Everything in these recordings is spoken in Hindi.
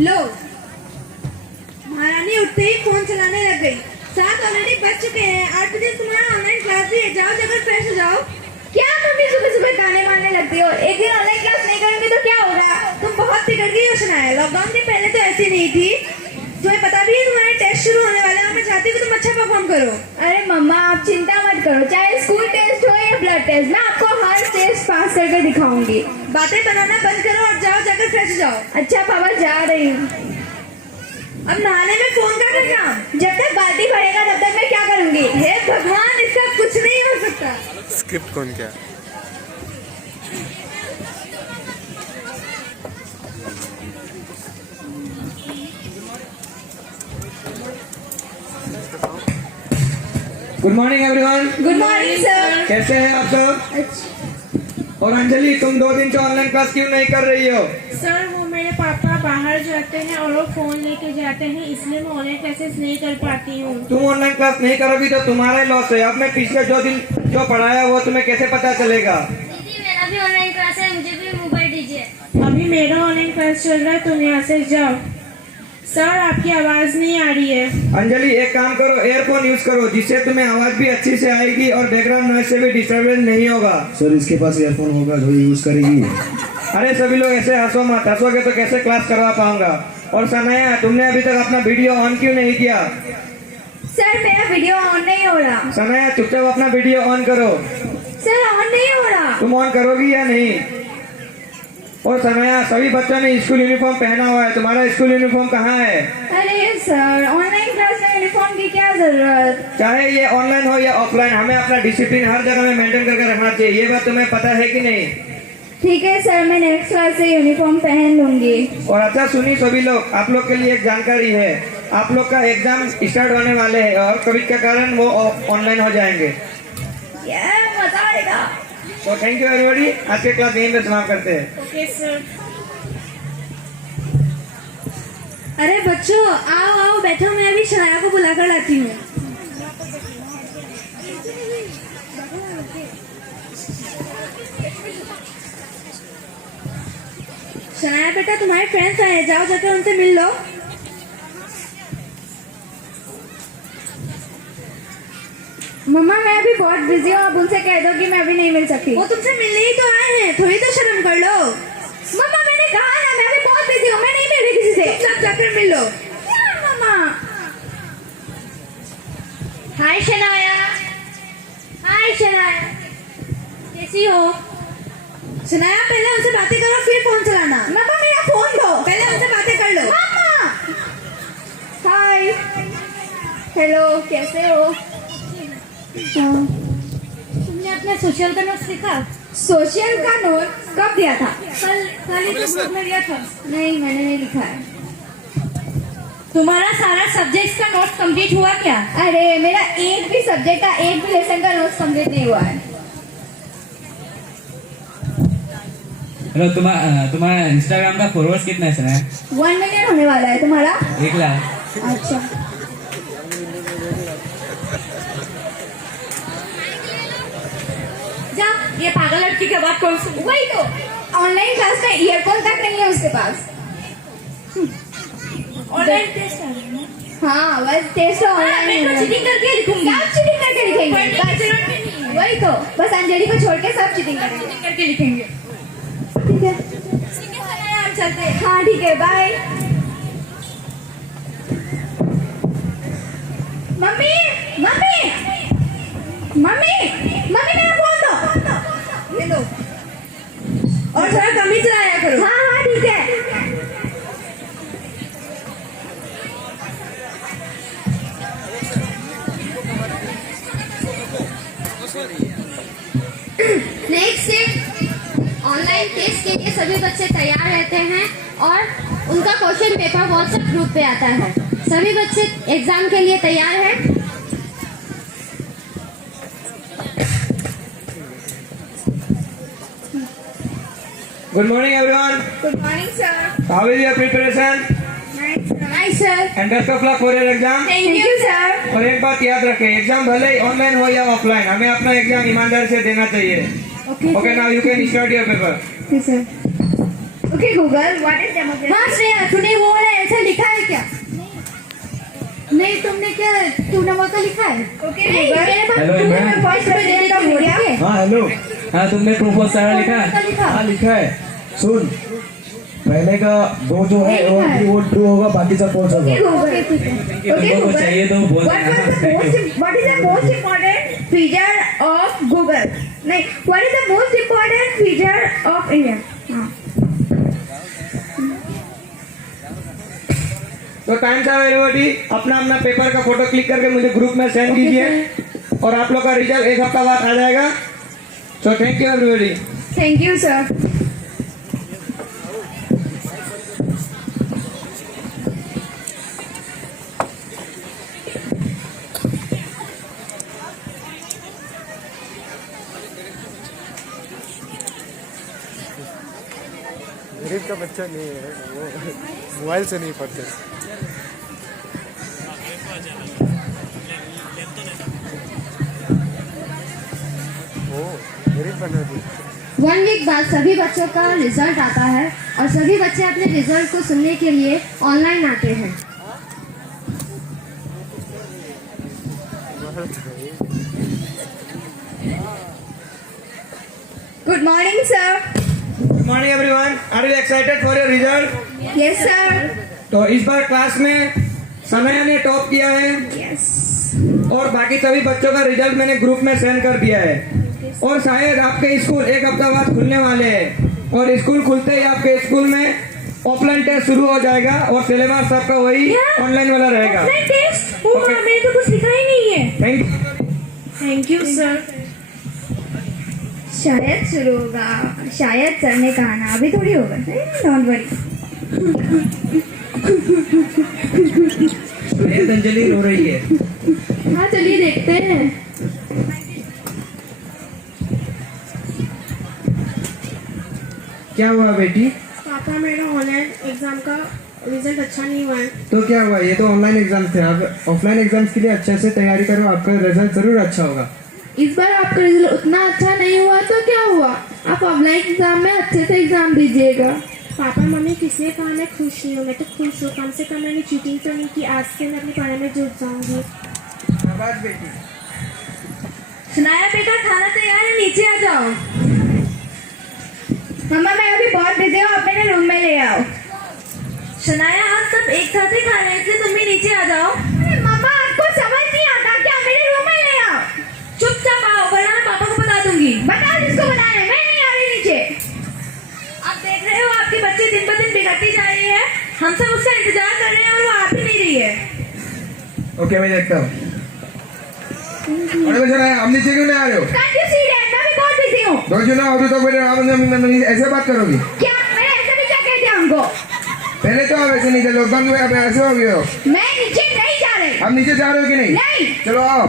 लो, महारानी उठते ही फोन चलाने लग गई। 7 ऑलरेडी बज चुके हैं। 8 बजे तुम्हारा ऑनलाइन क्लास भी है। जाओ जगह फ्रेश हो जाओ। क्या मम्मी सुबह सुबह गाने मारने लगती हो? एक दिन ऑनलाइन क्लास नहीं करूंगी तो क्या होगा? तुम बहुत बिगड़ गई हो शनाया। लॉकडाउन के पहले तो ऐसी नहीं थी। तुम्हें पता भी है तुम्हारे टेस्ट शुरू होने वाले हैं। मैं चाहती हूँ कि तुम अच्छा परफॉर्म करो। अरे मम्मा आप चिंता मत करो, चाहे स्कूल टेस्ट हो या ब्लड टेस्ट, मैं आपको हर टेस्ट पास करके दिखाऊंगी। बातें बनाना बंद करो और जाओ जाकर फ्रेश हो जाओ। अच्छा पापा जा रही हूँ। अब नहाने में फोन का क्या काम? जब तक बाल्टी भरेगा तब तक मैं क्या करूंगी? हे भगवान, इसका कुछ नहीं हो सकता। स्क्रिप्ट कौन क्या? Good morning everyone. Good morning sir. कैसे हैं आप सब? और अंजलि, तुम 2 दिन से ऑनलाइन क्लास क्यों नहीं कर रही हो? सर वो मेरे पापा बाहर जाते हैं और वो फोन लेके जाते हैं, इसलिए मैं ऑनलाइन क्लासेस नहीं कर पाती हूँ। तुम ऑनलाइन क्लास नहीं करोगी तो तुम्हारा लॉस है। अब मैं पिछले 2 दिन जो पढ़ाया वो तुम्हें कैसे पता चलेगा? दीदी मेरा भी ऑनलाइन क्लास है, मुझे भी मोबाइल दीजिए। अभी मेरा ऑनलाइन क्लास चल रहा है, तुम यहाँ से जाओ। सर आपकी आवाज नहीं आ रही है। अंजलि, एक काम करो, एयरफोन यूज करो, जिससे तुम्हें आवाज भी अच्छी से आएगी और बैकग्राउंड नॉइज से भी डिस्टर्बेंस नहीं होगा। सर इसके पास ईयरफोन होगा जो यूज करेगी। अरे सभी लोग ऐसे हंसो मत, हंसोगे तो कैसे क्लास करवा पाऊंगा। और सनाया, तुमने अभी तक अपना वीडियो ऑन क्यों नहीं किया? सर मेरा वीडियो ऑन नहीं हो रहा। सनाया, चुपचाप अपना वीडियो ऑन करो। सर ऑन नहीं हो रहा। तुम ऑन करोगी या नहीं? और सनाया, सभी बच्चों ने स्कूल यूनिफॉर्म पहना हुआ है, तुम्हारा स्कूल यूनिफॉर्म कहाँ है? अरे सर ऑनलाइन क्लास में यूनिफॉर्म की क्या जरूरत? चाहे ये ऑनलाइन हो या ऑफलाइन, हमें अपना डिसिप्लिन हर जगह में मेंटेन करके रखना चाहिए। ये बात तुम्हें पता है कि नहीं? ठीक है सर, मैं नेक्स्ट क्लास से यूनिफॉर्म पहन लूंगी। और अच्छा सुनिए सभी लोग, आप लोग के लिए एक जानकारी है। आप लोग का एग्जाम स्टार्ट होने वाले हैं और कोविड के कारण वो ऑनलाइन हो जाएंगे। मजा आएगा। तो थैंक यू एवरीबॉडी। आज के क्लास यहीं पे समाप्त करते हैं। Okay sir. अरे बच्चों, आओ आओ बैठो, मैं अभी शनाया को बुलाकर लाती हूँ। शनाया बेटा, तुम्हारे फ्रेंड्स आए हैं, जाओ जाकर उनसे मिल लो। मम्मा मैं अभी बहुत बिजी हूँ, आप उनसे कह दो कि मैं अभी नहीं मिल सकती। वो तुमसे मिलने ही तो आए हैं, थोड़ी तो शर्म कर लो। मम्मा मैंने कहा ना मैं अभी बहुत बिजी हूँ, मैं नहीं मिल रही किसी से। चुपचाप जाकर मिल लो। मम्मा। हाय शनाया। हाय शनाया, कैसी हो? शनाया, पहले उनसे बातें करो फिर फोन चलाना। मम्मा मेरा फोन दो। पहले उनसे बातें कर लो। मम्मा। हाय। हेलो, कैसे हो? तुमने अपना सोशल का नोट लिखा? सोशल का नोट कब दिया था? कल ही तो ग्रुप में दिया था। नहीं मैंने नहीं लिखा है। तुम्हारा सारा सब्जेक्ट का नोट कंप्लीट हुआ क्या? अरे मेरा एक भी सब्जेक्ट का एक भी लेसन का नोट्स कंप्लीट नहीं हुआ है। हेलो, तुम्हारा इंस्टाग्राम का फॉलोअर्स कितना है सर? 1 मिलियन होने वाला है। तुम्हारा? 1 लाख। अच्छा। जा, ये पागल लड़की के बात कौन सुन? वही तो, ऑनलाइन क्लास में ईयरफोन तक नहीं है उसके पास। ऑनलाइन टेस्ट आ रहा है ना? हाँ बस टेस्ट ऑनलाइन मैं तो चीटिंग करके लिखूंगी। सब चीटिंग करके लिखेंगे पढ़ने की बस। जरूरत भी नहीं है। वही तो, बस अंजलि को छोड़ के सब चीटिंग करेंगे। चीटिंग करके लिखेंगे। ठीक है। ठीक है शनाया, हम चलते हैं। हाँ ठीक है, bye. Mummy mummy mummy mummy मेरा फोन दो। ये लो, और थोड़ा कम ही चलाया करो। हाँ हाँ ठीक है। नेक्स्ट ऑनलाइन टेस्ट के लिए सभी बच्चे तैयार रहते हैं और उनका क्वेश्चन पेपर व्हाट्सएप ग्रुप पे आता है। सभी बच्चे एग्जाम के लिए तैयार हैं? Good morning everyone. Good morning sir. How is your preparation? Nice sir. And best of luck for your exam. Thank you sir. और एक बात याद रखें, एग्जाम भले ही ऑनलाइन हो या ऑफलाइन, हमें अपना एग्जाम ईमानदारी से देना चाहिए। Okay, now you can start your paper. Okay, Google, what is democracy? हाँ श्रेया, तूने वो वाला क्या? नहीं तुमने क्या टूर्नामेंट का लिखा है? ओके नहीं, मेरे पास Hello, proof है, Imran. voice message का हो गया। हाँ हेलो, हाँ तुमने प्रूफ ऑफ सारा लिखा है? हाँ लिखा है। सुन, पहले का दो जो है वो ट्रू होगा, बाकी सब फॉल्स होगा। ओके ठीक है। तुमको कुछ चाहिए तो बोल What देना। is the most important feature of Google? नहीं, what is the most important feature of India? हाँ। तो टाइम था एवरीबॉडी, अपना अपना पेपर का फोटो क्लिक करके मुझे ग्रुप में सेंड कीजिए और आप लोग का रिजल्ट एक हफ्ता बाद आ जाएगा। So thank you everybody. Thank you, sir. गरीब का बच्चा नहीं है वो, मोबाइल से नहीं पढ़ते। ओ गरीब बना दी। 1 वीक बाद सभी बच्चों का रिजल्ट आता है और सभी बच्चे अपने रिजल्ट को सुनने के लिए ऑनलाइन आते हैं। Good morning, sir. Good morning everyone, are you excited for your result? Yes, sir. तो इस बार क्लास में सनया ने टॉप किया है Yes. और बाकी सभी बच्चों का रिजल्ट मैंने ग्रुप में सेंड कर दिया है। और शायद आपके स्कूल एक हफ्ता बाद खुलने वाले हैं और स्कूल खुलते ही आपके स्कूल में ऑफलाइन टेस्ट शुरू हो जाएगा और सिलेबस सबका वही ऑनलाइन वाला रहेगा। Offline test? ओ Okay. मैंने तो कुछ लिखा ही नहीं है। Thank thank you sir. शायद शुरू होगा, शायद सर ने कहा ना, अभी थोड़ी होगा। Don't worry. अंजलि रो रही है। हाँ चलिए देखते हैं। क्या हुआ बेटी? पापा मेरा ऑनलाइन एग्जाम का रिजल्ट अच्छा नहीं हुआ है। तो क्या हुआ? ये तो ऑनलाइन एग्जाम थे, आप ऑफलाइन एग्जाम्स के लिए अच्छे से तैयारी करो, आपका रिजल्ट जरूर अच्छा होगा। इस बार आपका रिजल्ट उतना अच्छा नहीं हुआ तो क्या हुआ? आप ऑफलाइन एग्जाम में अच्छे से एग्जाम दीजिएगा। पापा मम्मी किसने कहा मैं खुश नहीं हूँ? मैं तो खुश हूँ, कम से कम मैंने चीटिंग तो नहीं की। आज से मैं अपनी पढ़ाई में जुट जाऊंगी। शाबाश बेटी। सुनाया बेटा, खाना तैयार है, नीचे आ जाओ। मम्मा मैं अभी बहुत बिजी हूँ, आप मेरे रूम में ले आओ। शनाया आज सब एक साथ ही खा रहे हैं, इसलिए तुम भी नीचे आ जाओ। अरे मम्मा आपको समझ नहीं आता क्या? मेरे रूम में ले आओ। चुपचाप आओ वरना मैं पापा को बता दूंगी। बताओ जिसको बताना है, मैं नहीं आ रही नीचे। आप देख रहे हो आपकी बच्ची दिन ब दिन बिगड़ती जा रही है। हम सब उसका इंतजार कर रहे हैं और वो आ भी नहीं रही है। ओके मैं देखता हूँ। अरे बेचारा आप नीचे क्यों नहीं आ रहे हो? Can't you see that? मैं भी बहुत बिजी हूँ। Don't you know how to talk with आप ऐसे बात करोगी? क्या मैंने ऐसे भी क्या कह दिया हमको? पहले तो आप ऐसे नहीं थे, लॉकडाउन में आप ऐसे हो गए हो। मैं नीचे नहीं जा रही। आप नीचे जा रहे हो कि नहीं? नहीं। चलो आओ।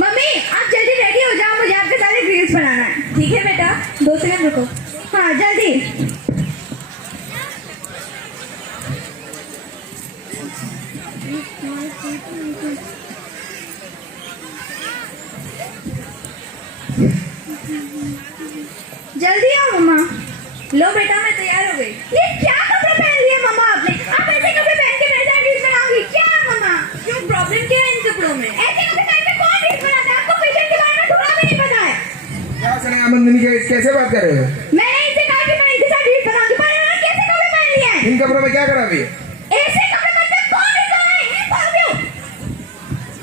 मम्मी आप जल्दी रेडी हो जाओ, मुझे आपके साथ एक रील्स बनाना है। ठीक है बेटा, 2 सेकंड रुको। हाँ जल्दी। जल्दी आओ मम्मा। लो बेटा मैं तैयार हो गई। ये क्या कपड़े पहन लिए मम्मा आपने? आप ऐसे कपड़े पहन के मेरे साथ रील्स बनाओगी क्या मम्मा? क्यों, प्रॉब्लम क्या है इन कपड़ों में? ऐसे कपड़े पहन के कौन रील्स बनाता है? आपको फैशन के बारे में थोड़ा भी नहीं पता है। क्या सने आमंदनी कैसे बात कर रहे हो? मैंने इनसे कहा कि मैं इनके साथ रील्स बनाऊंगी, पर इन्होंने कैसे कपड़े पहन लिए हैं? इन कपड़ों में क्या करा अभी? ऐसे कपड़े पहन के कौन रील्स बनाए? ये बोल दो।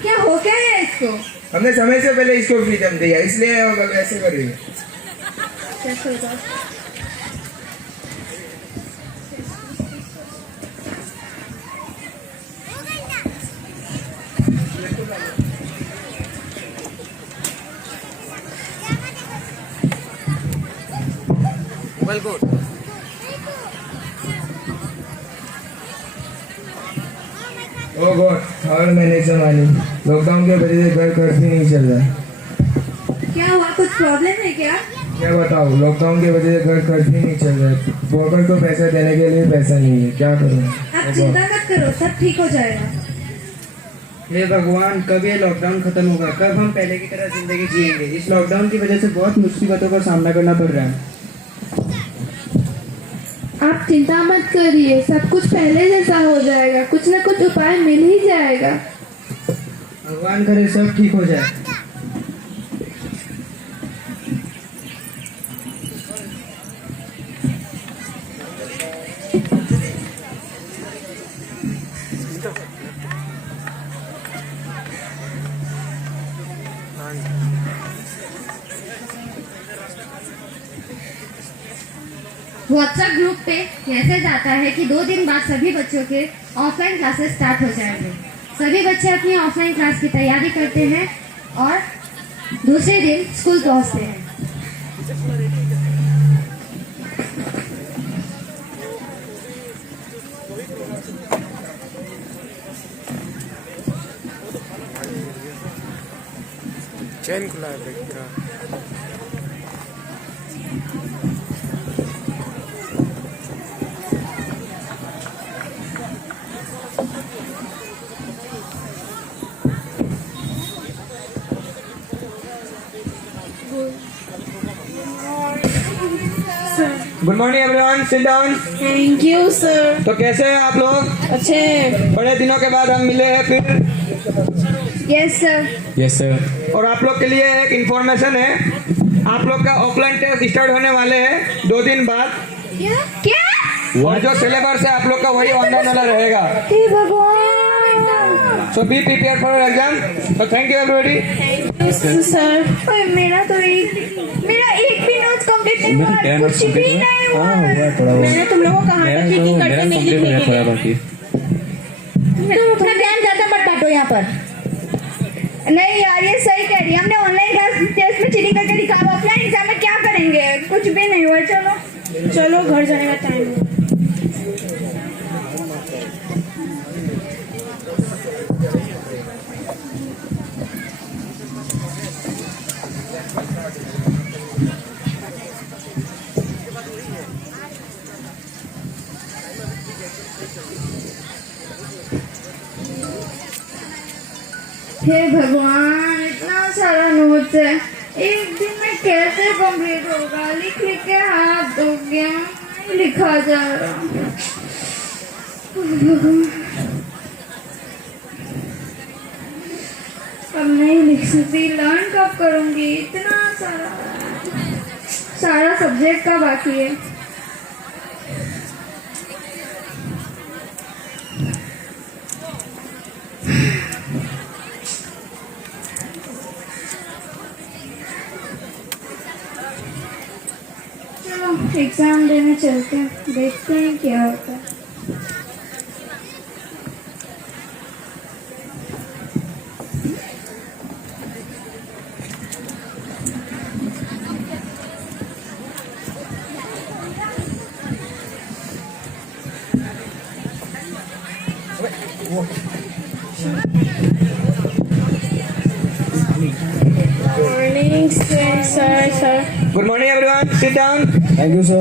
क्या हो क्या है इसको? हमने समय से पहले इसको फ्रीडम दिया, इसलिए वो ऐसे कर रही है। ओ गॉड, और मैं नहीं संभाली। लॉकडाउन के वजह से घर कर्फ्यू नहीं चल रहा है। क्या हुआ, कुछ प्रॉब्लम है क्या? क्या बताओ, लॉकडाउन की वजह से घर कर्फ्यू नहीं चल रहा है। ब्रोकर को पैसा देने के लिए पैसा नहीं है, क्या करूँ? आप चिंता मत करो, सब ठीक हो जाएगा। हे भगवान, कब ये लॉकडाउन खत्म होगा? कब हम पहले की तरह जिंदगी जिएंगे? इस लॉकडाउन की वजह से बहुत मुसीबतों का सामना करना पड़ रहा है। आप चिंता मत करिए, सब कुछ पहले जैसा हो जाएगा, कुछ न कुछ उपाय मिल ही जाएगा। भगवान करे सब ठीक हो जाए। व्हाट्सएप ग्रुप पे मैसेज आता है कि 2 दिन बाद सभी बच्चों के ऑफलाइन क्लासेस स्टार्ट हो जाएंगे। सभी बच्चे अपनी ऑफलाइन क्लास की तैयारी करते हैं और दूसरे दिन स्कूल पहुंचते हैं। चैन खुला है बैग का। Good morning everyone, sit down. Thank you sir. तो कैसे हैं आप लोग? अच्छे। बड़े दिनों के बाद हम मिले हैं फिर। Yes sir. Yes sir. और आप लोग के लिए एक इन्फॉर्मेशन है, आप लोग का ऑफलाइन टेस्ट स्टार्ट होने वाले हैं 2 दिन बाद। क्या? और जो सिलेबस है आप लोग का वही ऑनलाइन वाला रहेगा। हे भगवान। सो बी प्रिपेयर फॉर एग्जाम। तो thank you everybody. Thank you sir. ओए, मेरा एक भी नोट्स कंप्लीट नहीं हुआ, तेरा कुछ notes भी complete हुआ? नहीं हुआ। हाँ हुआ थोड़ा बहुत। मैंने तुम लोगों को कहा था कि करके मेरा नहीं कंप्लीट हो गया थोड़ा लिखेंगे। बाकी। तुम अपना ध्यान ज्यादा मत बांटो यहाँ पर। नहीं यार, ये सही कह रही है। हमने ऑनलाइन क्लास टेस्ट में चीटिंग करके दिखा, ऑफलाइन एग्जाम में क्या करेंगे? कुछ भी नहीं हुआ। चलो चलो घर जाने का टाइम है। हे भगवान, इतना सारा नोट्स है, एक दिन में कैसे कंप्लीट होगा? लिख लिख के हाथ धो गया, नहीं लिखा जा रहा। भगवान, अब नहीं लिख सकती, लर्न कब करूंगी? इतना सारा सब्जेक्ट का बाकी है। चलो एग्जाम देने चलते हैं, देखते हैं क्या होता है। Morning sir. Good morning everyone, sit down. Thank you sir.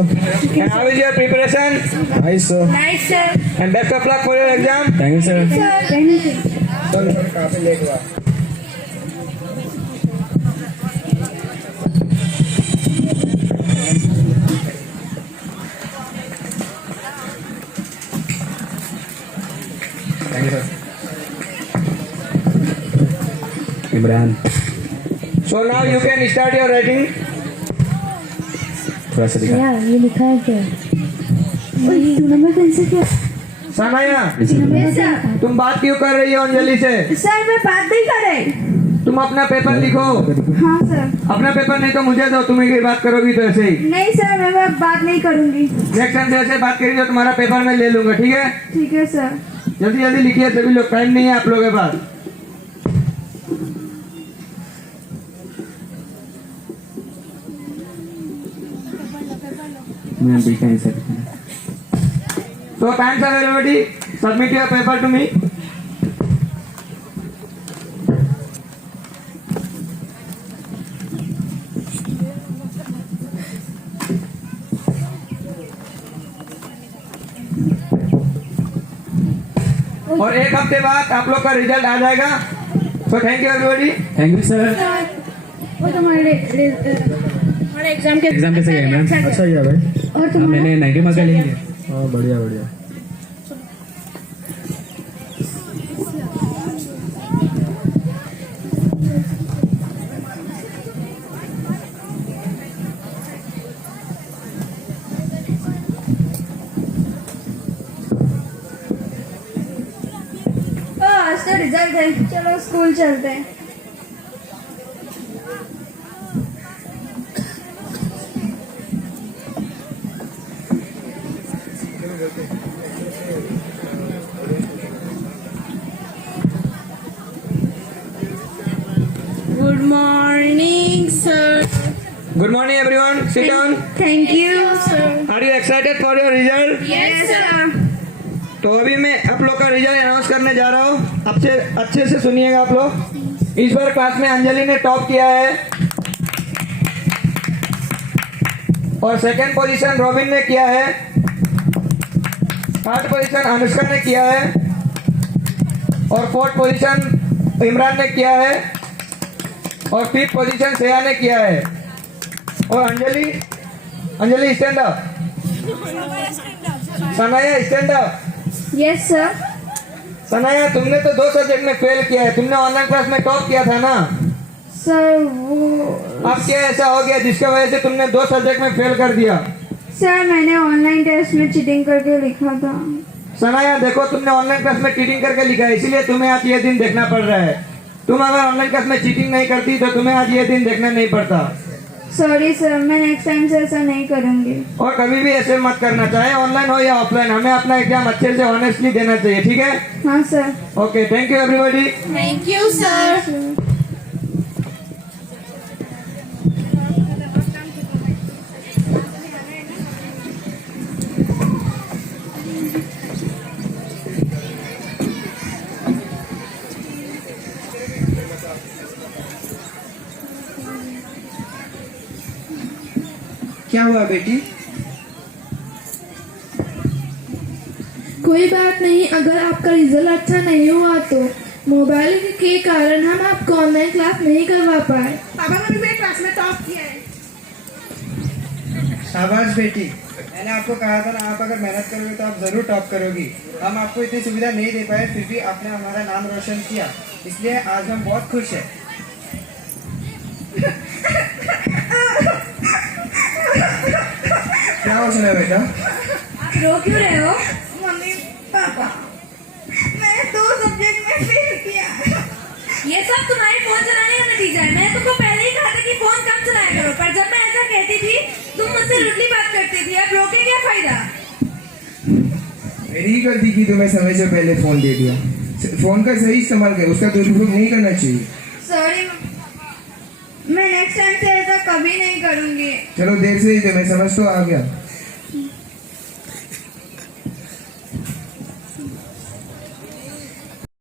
And how is your preparation? Nice sir. Nice sir. And best of luck for your exam. Thank you sir. चल काफी लेट हुआ। Thank you sir. Imran, So now you can start your writing. थोड़ा सा दिखा। यार ये लिखा है क्या? तू नंबर कैंसिल किया? सानाया, यस सर। तुम बात क्यों कर रही हो अंजलि से? सर मैं बात नहीं कर रही। तुम अपना पेपर लिखो। हाँ सर। अपना पेपर नहीं तो मुझे दो, तुम ही बात करोगी तो ऐसे ही। नहीं सर, मैं बात नहीं करूंगी। नेक्स्ट टाइम जैसे बात करेगी तो तुम्हारा पेपर मैं ले लूंगा, ठीक है? ठीक है सर। जल्दी जल्दी लिखिए सभी लोग, टाइम नहीं है आप लोगों के पास। मैं अभी कहीं से So thanks everybody. Submit your paper to me. और एक हफ्ते बाद आप लोग का रिजल्ट आ जाएगा। So thank you everybody. Thank you sir. वो तुम्हारे एग्जाम के एग्जाम कैसे गए मैम? अच्छा गया भाई। और हाँ, मैंने 90 मार्क्स लिए हैं। हाँ बढ़िया बढ़िया। आज तो रिजल्ट है, चलो स्कूल चलते हैं। Good morning sir. Good morning everyone, sit down. Thank you sir. Are you excited for your result? Yes sir. तो अभी मैं आप लोग का रिजल्ट अनाउंस करने जा रहा हूँ। अच्छे से सुनिएगा आप लोग। इस बार क्लास में अंजलि ने टॉप किया है और सेकंड पोजीशन रॉबिन ने किया है। थर्ड पोजीशन अनुष्का ने किया है और फोर्थ पोजीशन इमरान ने किया है और फिफ्थ पोजीशन श्रेया ने किया है। और Anjali stand up. Sanaya stand up. Yes sir. Sanaya तुमने तो 2 सब्जेक्ट में फेल किया है, तुमने ऑनलाइन क्लास में टॉप किया था ना। सर वो अब क्या ऐसा हो गया जिसकी वजह से तुमने 2 सब्जेक्ट में फेल कर दिया? सर मैंने ऑनलाइन टेस्ट में चीटिंग करके लिखा था। सनाया देखो, तुमने ऑनलाइन क्लास में चीटिंग करके लिखा है, इसीलिए तुम्हें आज ये दिन देखना पड़ रहा है। तुम अगर ऑनलाइन क्लास में चीटिंग नहीं करती तो तुम्हें आज ये दिन देखना नहीं पड़ता। सॉरी सर, मैं नेक्स्ट टाइम से ऐसा नहीं करूंगी। और कभी भी ऐसे मत करना, चाहे ऑनलाइन हो या ऑफलाइन, हमें अपना एग्जाम अच्छे से ऑनेस्टली देना चाहिए, ठीक है? हाँ sir. Okay, thank you everybody. Thank you sir. क्या हुआ बेटी? कोई बात नहीं, अगर आपका रिजल्ट अच्छा नहीं हुआ तो मोबाइल के कारण हम आपको ऑनलाइन क्लास नहीं करवा पाए। पापा ने मेरे क्लास में टॉप किया है। शाबाश बेटी, मैंने आपको कहा था ना, आप अगर मेहनत करोगे तो आप जरूर टॉप करोगी। हम आपको इतनी सुविधा नहीं दे पाए, फिर भी आपने हमारा नाम रोशन किया, इसलिए आज हम बहुत खुश हैं। क्या हो सुना बेटा? आप रो क्यों रहे हो? मम्मी पापा, मैं 2 सब्जेक्ट में फेल किया। ये सब तुम्हारे फोन चलाने का नतीजा है। मैंने तुमको पहले ही कहा था कि फोन कम चलाया करो, पर जब मैं ऐसा कहती थी तुम मुझसे रुडली बात करती थी। अब रोके क्या फायदा? मेरी ही गलती की, तुम्हें समय से पहले फोन दे दिया। फोन का सही इस्तेमाल कर, उसका दुरुपयोग नहीं करना चाहिए। सॉरी, मैं नेक्स्ट टाइम से ऐसा कभी नहीं करूंगी। चलो देर से ही थे, मैं समझ तो आ गया।